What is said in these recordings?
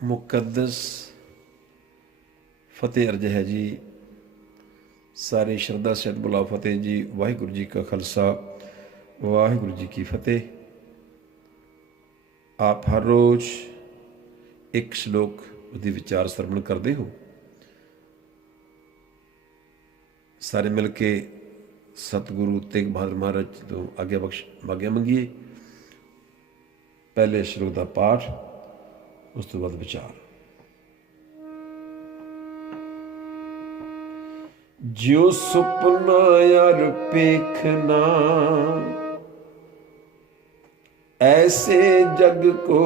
मुकद्दस फतेह अर्ज है जी। सारे श्रद्धा सहित बुलाओ फतेह जी। वाहिगुरू जी का खालसा वाहिगुरू जी की फतेह। आप हर रोज़ एक श्लोक उसकी विचार श्रवण करते हो। सारे मिल के सतगुरु तेग बहादुर महाराज तो आज्ञा मंगीए। पहले श्लोक का पाठ, उस तो बाद विचार। ज्यो सुपना यार पेखना, ऐसे जग को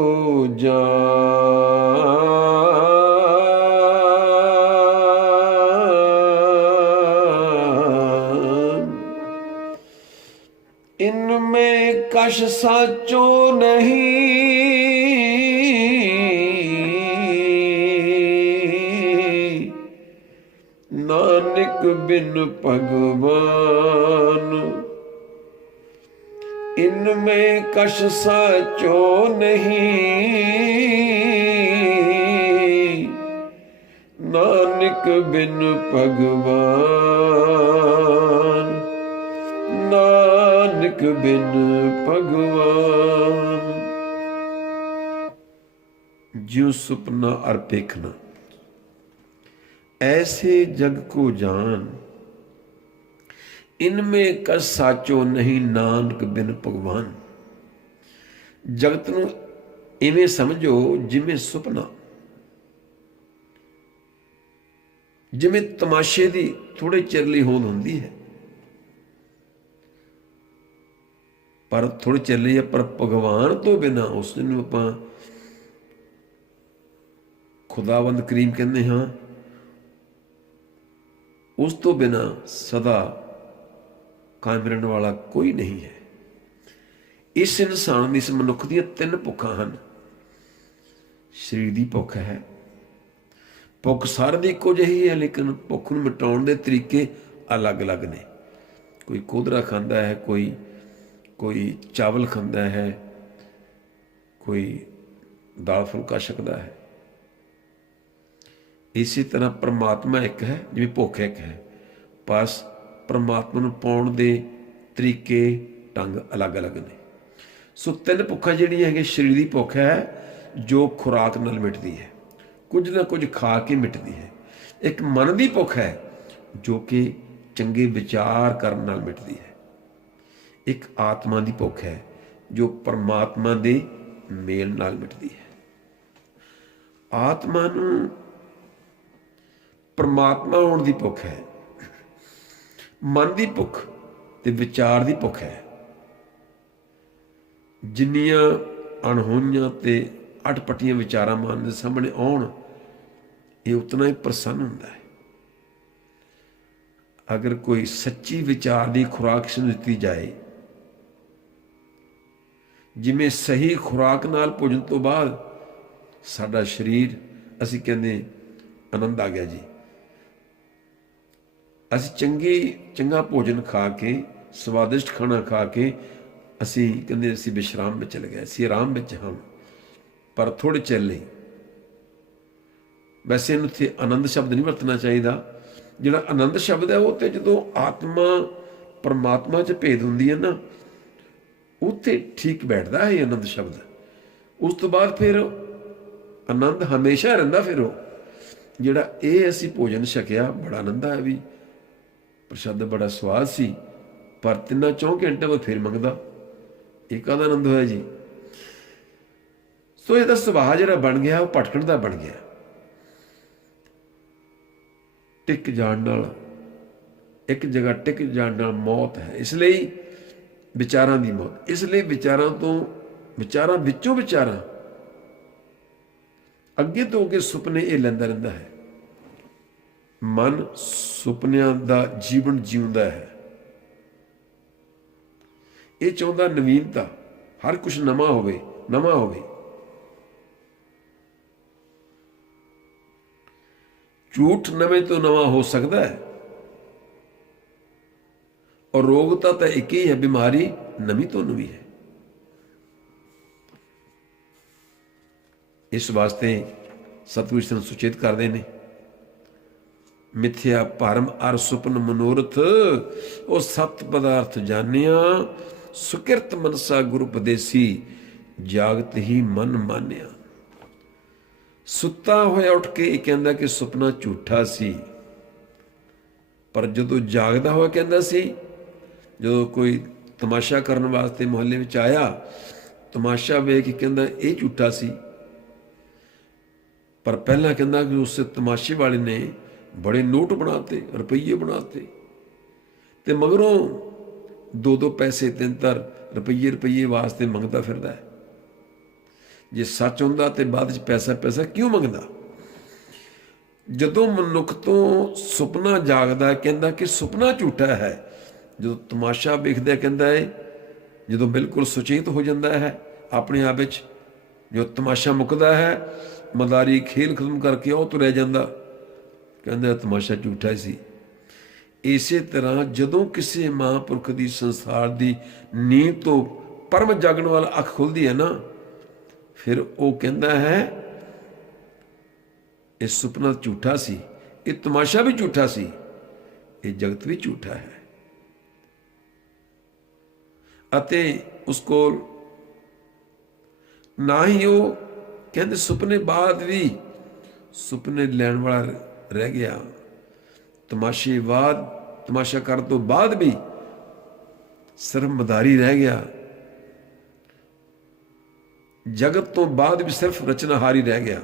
जान, इनमें कश साचो नहीं, नानक बिन भगवान। इनमें कश साचो नहीं, नानक बिन भगवान, नानक बिन भगवान। ज्यों सुपना अर पेखना, ऐसे जग को जान, इनमें कस साचो नहीं, नानक बिन भगवान। जगत नूं इवें समझो जिवें सुपना, जिवें तमाशे की थोड़े चिर लई होंद हुंदी है, पर थोड़े चिर लई है, पर भगवान तो बिना उस नूं आपां खुदावंद करीम कहते हाँ, उस तो बिना सदा कायम रहने वाला कोई नहीं है। इस इंसान, इस मनुख दी तीन भुखां हन। शरीर की भुख है, भुख सारे दी इक्को जिही है, लेकिन भुख नूं मिटाउण दे तरीके अलग अलग ने। कोई कोदरा खांदा है, कोई चावल खांदा है, कोई दाल फुलका छकदा है। इसी तरह परमात्मा एक है, जिवें भुख एक है, बस परमात्मा नूं पाउण दे तरीके ढंग अलग अलग ने। सो तीन भुखां जिहड़ियां है, शरीर की भुख है जो खुराक नाल मिटदी है, कुछ ना कुछ खा के मिटदी है। एक मन की भुख है जो कि चंगे विचार करन नाल मिटदी है। एक आत्मा की भुख है जो परमात्मा दे मेल नाल मिटदी है। आत्मा नूं परमात्मा होने की भुख है, मन की भुख ते विचार की भुख है। जिन्नियां अणहोइयां ते अटपटियां विचारां मन के सामने आउण, ये उतना ही प्रसन्न हुंदा है। अगर कोई सच्ची विचार की खुराक दिती जाए, जिमें सही खुराक नाल भोजन तो बाद साडा शरीर, असीं कहंदे आनंद आ गया जी। असीं चंगा भोजन खा के, स्वादिष्ट खाना खा के असीं कहंदे असीं विश्राम में चले गए, असीं आराम में हाँ, पर थोड़े चिर लई। वैसे इन्हूं इत्थे आनंद शब्द नहीं वरतना चाहिए। जिहड़ा आनंद शब्द है वो तो जदों आत्मा परमात्मा च भेद हुंदी है ना, उत्थे ठीक बैठदा है आनंद शब्द। उस तो बाद फिर आनंद हमेशा रहिंदा। फिर वो जिहड़ा ये असीं भोजन छकिया, बड़ा आनंद आया भी, प्रसाद बड़ा स्वाद सी, पर 3-4 घंटे बाद फिर मंगदा। ये काहदा आनंद होया जी। सो इहदा सुभाਅ जिहड़ा बन गया वो भटकण दा बन गया। टिक जाण नाल, एक जगह टिक जाण नाल मौत है। इसलिए विचारां दी मौत। इसलिए विचारां विचों विचारां अगे तो अगे सुपने ये लैंदा रहिंदा है। मन सुपनियां दा जीवन जीउंदा है। ये चाहुंदा नवीनता, हर कुछ नवां होवे, नवां होवे। झूठ नवें तो नवां हो सकता है, और रोगता तो एक ही है, बीमारी नवी तो नवी है। इस वास्ते ਸਤਿਗੁਰੂ ਇਸ ਤਰ੍ਹਾਂ ਸੁਚੇਤ ਕਰਦੇ ਨੇ। ਮਿਥਿਆ ਭਰਮ ਅਰ ਸੁਪਨ ਮਨੋਰਥ, ਉਹ ਸਤ ਪਦਾਰਥ ਜਾਣਿਆ, ਸੁਕਿਰਤ ਮਨਸਾ ਗੁਰੂ ਉਪਦੇਸੀ, ਜਾਗਤ ਹੀ ਮਨ ਮਾਨਿਆ। ਸੁੱਤਾ ਹੋਇਆ ਉੱਠ ਕੇ ਇਹ ਕਹਿੰਦਾ ਕਿ ਸੁਪਨਾ ਝੂਠਾ ਸੀ, ਪਰ ਜਦੋਂ ਜਾਗਦਾ ਹੋਇਆ ਕਹਿੰਦਾ ਸੀ, ਜਦੋਂ ਕੋਈ ਤਮਾਸ਼ਾ ਕਰਨ ਵਾਸਤੇ ਮੁਹੱਲੇ ਵਿੱਚ ਆਇਆ, ਤਮਾਸ਼ਾ ਵੇਖ ਕੇ ਕਹਿੰਦਾ ਇਹ ਝੂਠਾ ਸੀ, ਪਰ ਪਹਿਲਾਂ ਕਹਿੰਦਾ ਕਿ ਉਸ ਤਮਾਸ਼ੇ ਵਾਲੇ ਨੇ ਬੜੇ ਨੋਟ ਬਣਾਤੇ, ਰੁਪਈਏ ਬਣਾਤੇ, ਤੇ ਮਗਰੋਂ 2-2 ਪੈਸੇ 3-3 ਰੁਪਈਏ ਵਾਸਤੇ ਮੰਗਦਾ ਫਿਰਦਾ ਹੈ। ਜੇ ਸੱਚ ਹੁੰਦਾ ਤੇ ਬਾਅਦ ਚ ਪੈਸਾ ਕਿਉਂ ਮੰਗਦਾ? ਜਦੋਂ ਮਨੁੱਖ ਤੋਂ ਸੁਪਨਾ ਜਾਗਦਾ ਕਹਿੰਦਾ ਕਿ ਸੁਪਨਾ ਝੂਠਾ ਹੈ, ਜਦੋਂ ਤਮਾਸ਼ਾ ਵੇਖਦਾ ਕਹਿੰਦਾ ਹੈ, ਜਦੋਂ ਬਿਲਕੁਲ ਸੁਚੇਤ ਹੋ ਜਾਂਦਾ ਹੈ ਆਪਣੇ ਆਪ ਵਿੱਚ, ਜੋ ਤਮਾਸ਼ਾ ਮੁੱਕਦਾ ਹੈ, ਮਦਾਰੀ ਖੇਲ ਖਤਮ ਕਰਕੇ ਉਹ ਤੁਰਿਆ ਜਾਂਦਾ, ਕਹਿੰਦਾ ਤਮਾਸ਼ਾ ਝੂਠਾ ਸੀ। ਇਸੇ ਤਰ੍ਹਾਂ ਜਦੋਂ ਕਿਸੇ ਮਹਾਂਪੁਰਖ ਦੀ ਸੰਸਾਰ ਦੀ ਨੀਂਦ ਤੋਂ ਪਰਮ ਜਾਗਣ ਵਾਲਾ ਅੱਖ ਖੁੱਲਦੀ ਹੈ ਨਾ, ਫਿਰ ਉਹ ਕਹਿੰਦਾ ਹੈ ਇਹ ਸੁਪਨਾ ਝੂਠਾ ਸੀ, ਇਹ ਤਮਾਸ਼ਾ ਵੀ ਝੂਠਾ ਸੀ, ਇਹ ਜਗਤ ਵੀ ਝੂਠਾ ਹੈ। ਅਤੇ ਉਸ ਕੋਲ ਨਾ ਹੀ ਉਹ ਕਹਿੰਦੇ ਸੁਪਨੇ ਬਾਅਦ ਵੀ ਸੁਪਨੇ ਲੈਣ ਵਾਲਾ ਰਹਿ ਗਿਆ, ਤਮਾਸ਼ਾ ਕਰਨ ਤੋਂ ਬਾਅਦ ਵੀ ਸਿਰਫ ਮਦਾਰੀ ਰਹਿ ਗਿਆ, ਜਗਤ ਤੋਂ ਬਾਅਦ ਵੀ ਸਿਰਫ ਰਚਨਾਹਾਰੀ ਰਹਿ ਗਿਆ।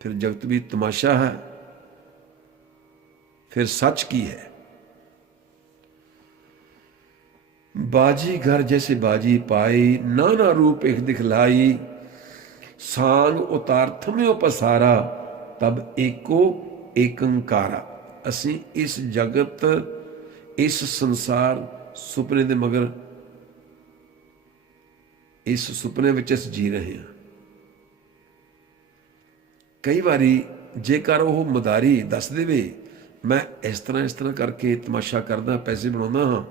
ਫਿਰ ਜਗਤ ਵੀ ਤਮਾਸ਼ਾ ਹੈ, ਫਿਰ ਸੱਚ ਕੀ ਹੈ? बाजी घर जैसे बाजी पाई, नाना रूप एक दिखलाई, सांग उतार थम्यो पसारा, तब एको एकंकारा। असी इस जगत इस संसार सुपने दे मगर इस सुपने विच अस जी रहे हैं। कई बारी जेकर वो मदारी दस देवे मैं इस तरह करके तमाशा करदा पैसे बनाउंदा हाँ,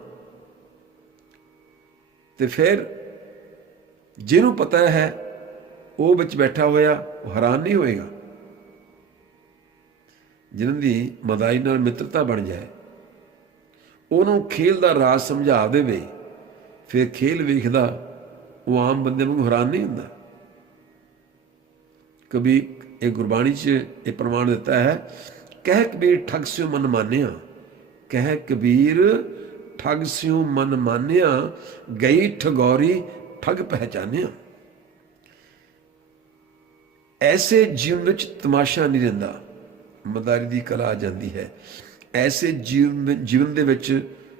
तो फिर जिन्हों पता है वो बिच बैठा होया वो हैरान नहीं होएगा। जिन्हों की मदाई नाल मित्रता बन जाए, उन्होंने खेल का राज समझा देवे, फिर खेल वेखदा वो आम बंदे वांगू हैरान नहीं हुंदा। कभी एक गुरबाणी च एक प्रमाण दिता है, कह कबीर ठग स्यों मन मानिया, कह कबीर ठग स्यों मन मानिया, गई ठगौरी ठग पहचानिया। ऐसे जीवन विच तमाशा नहीं रहिंदा, मदारी दी कला आ जाती है। ऐसे जीवन दे विच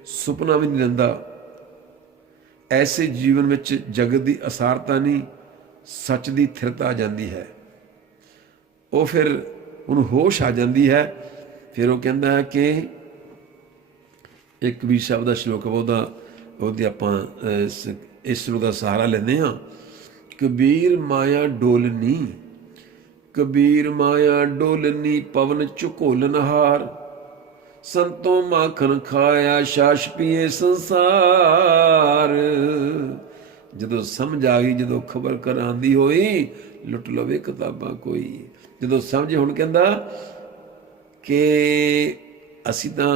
सुपना भी नहीं रहिंदा, ऐसे जीवन विच जगत की असारता नहीं, सच की थिरता आ जाती है। वो फिर उन्हें होश आ जाती है। फिर वो कहता है कि एक कबीर साहब का श्लोक है, वो आपां इस श्लोक का सहारा लेंदे हां। कबीर माया डोलनी, कबीर माया डोलनी, पवन झकोलन हार, संतों माखन खाया, छाछ पिए संसार। जदों समझ आ गई, जदों खबर कर आंदी होई, लुट लवे किताबां कोई। जदों समझ हुण कहंदा कि असीं तां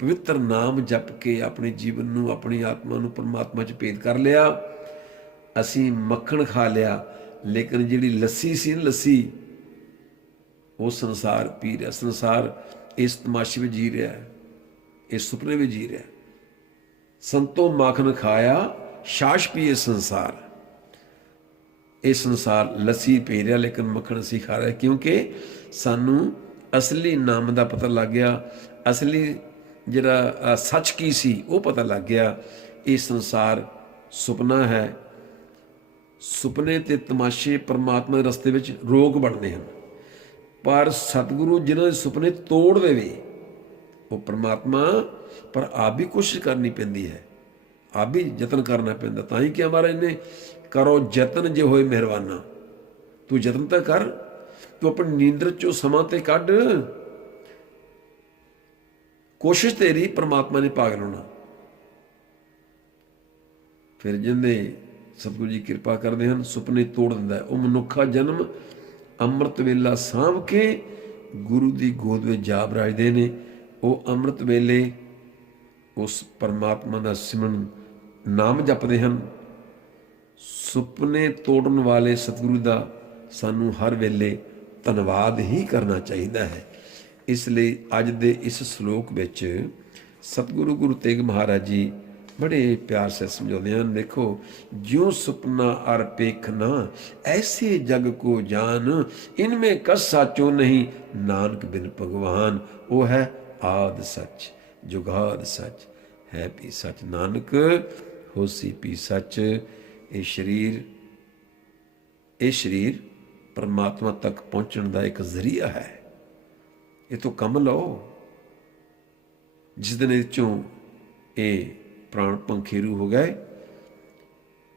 पवित्र नाम जप के अपने जीवन नूं, अपनी आत्मा नूं परमात्मा च भेद कर लिया, असीं मक्खण खा लिया, लेकिन जिहड़ी लस्सी सी ना, लस्सी वो संसार पी रहा, संसार इस तमाशे में जी रहा है, इस सुपने में जी रहा है। संतों माखन खाया, छाछ पिए संसार। ये संसार लस्सी पी रहा लेकिन मक्खण असी खा रहे, क्योंकि सानू असली नाम का पता लग गया, असली जिहड़ा सच की सी वो पता लग गया। ये संसार सुपना है। सुपने ते तमाशे परमात्मा के रस्ते विच रोक बनते हैं, पर सतगुरु जिन्होंने सुपने तोड़ देवे वो परमात्मा, पर आप भी कोशिश करनी पैंदी है, आप भी यतन करना पैंदा। तां ही क्या महाराज ने करो जतन जे होए मेहरबाना। तू यतन तो कर, तू अपनी नींदर चो समा ते कढ, कोशिश तेरी परमात्मा ने भाग लाना। फिर जिन्हें सतगुरु जी कृपा करते हैं, सुपने तोड़ दिंदा है। वो मनुखा जन्म ਅੰਮ੍ਰਿਤ ਵੇਲਾ ਸਾਂਭ ਕੇ ਗੁਰੂ ਦੀ ਗੋਦ ਵਿੱਚ ਜਾ ਬਰਾਜਦੇ ਨੇ। ਉਹ ਅੰਮ੍ਰਿਤ ਵੇਲੇ ਉਸ ਪਰਮਾਤਮਾ ਦਾ ਸਿਮਰਨ ਨਾਮ ਜਪਦੇ ਹਨ। ਸੁਪਨੇ ਤੋੜਨ ਵਾਲੇ ਸਤਿਗੁਰੂ ਦਾ ਸਾਨੂੰ ਹਰ ਵੇਲੇ ਧੰਨਵਾਦ ਹੀ ਕਰਨਾ ਚਾਹੀਦਾ ਹੈ। ਇਸ ਲਈ ਅੱਜ ਦੇ ਇਸ ਸ਼ਲੋਕ ਵਿੱਚ ਸਤਿਗੁਰੂ ਗੁਰੂ ਤੇਗ ਮਹਾਰਾਜ ਜੀ ਬੜੇ ਪਿਆਰ ਸੇ ਸਮਝਾਉਂਦੇ ਹਨ। ਦੇਖੋ, ਜਿਉ ਸੁਪਨਾ ਅਰ ਪੇਖਨਾ ਐਸੇ ਜਗ ਕੋ ਜਾਨ, ਇਨਮੇ ਕਸ ਸਾਚੋ ਨਹੀਂ ਨਾਨਕ ਬਿਨ ਭਗਵਾਨ। ਉਹ ਹੈ ਆਦ ਸੱਚ ਜੁਗਾਦ ਸੱਚ ਹੈ ਵੀ ਸੱਚ, ਨਾਨਕ ਹੋਸੀ ਵੀ ਸੱਚ। ਇਹ ਸਰੀਰ ਪਰਮਾਤਮਾ ਤੱਕ ਪਹੁੰਚਣ ਦਾ ਇੱਕ ਜ਼ਰੀਆ ਹੈ। ਇਹ ਤੋਂ ਕੰਮ ਲਓ। ਜਿਸ ਦਿਨ ਇਹ ਚੋਂ ਇਹ ਪ੍ਰਾਣ ਪੰਖੇਰੂ ਹੋ ਗਏ,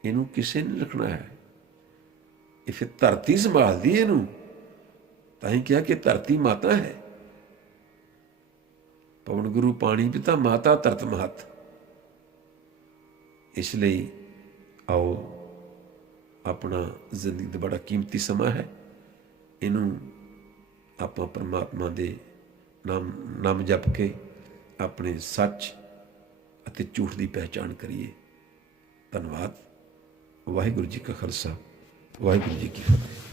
ਇਹਨੂੰ ਕਿਸੇ ਨੇ ਰੱਖਣਾ ਹੈ। ਇਹ ਫਿਰ ਧਰਤੀ ਸੰਭਾਲਦੀ ਇਹਨੂੰ, ਤਾਂ ਹੀ ਕਿਹਾ ਕਿ ਧਰਤੀ ਮਾਤਾ ਹੈ। ਪਵਨ ਗੁਰੂ ਪਾਣੀ ਪਿਤਾ ਮਾਤਾ ਧਰਤ ਮਹਤ। ਇਸ ਲਈ ਆਓ, ਆਪਣਾ ਜ਼ਿੰਦਗੀ ਦਾ ਬੜਾ ਕੀਮਤੀ ਸਮਾਂ ਹੈ, ਇਹਨੂੰ ਆਪਾਂ ਪਰਮਾਤਮਾ ਦੇ ਨਾਮ ਜਪ ਕੇ ਆਪਣੇ ਸੱਚ ਅਤੇ ਝੂਠ ਦੀ ਪਹਿਚਾਣ ਕਰੀਏ। ਧੰਨਵਾਦ। ਵਾਹਿਗੁਰੂ ਜੀ ਕਾ ਖਾਲਸਾ, ਵਾਹਿਗੁਰੂ ਜੀ ਕੀ ਫਤਿਹ।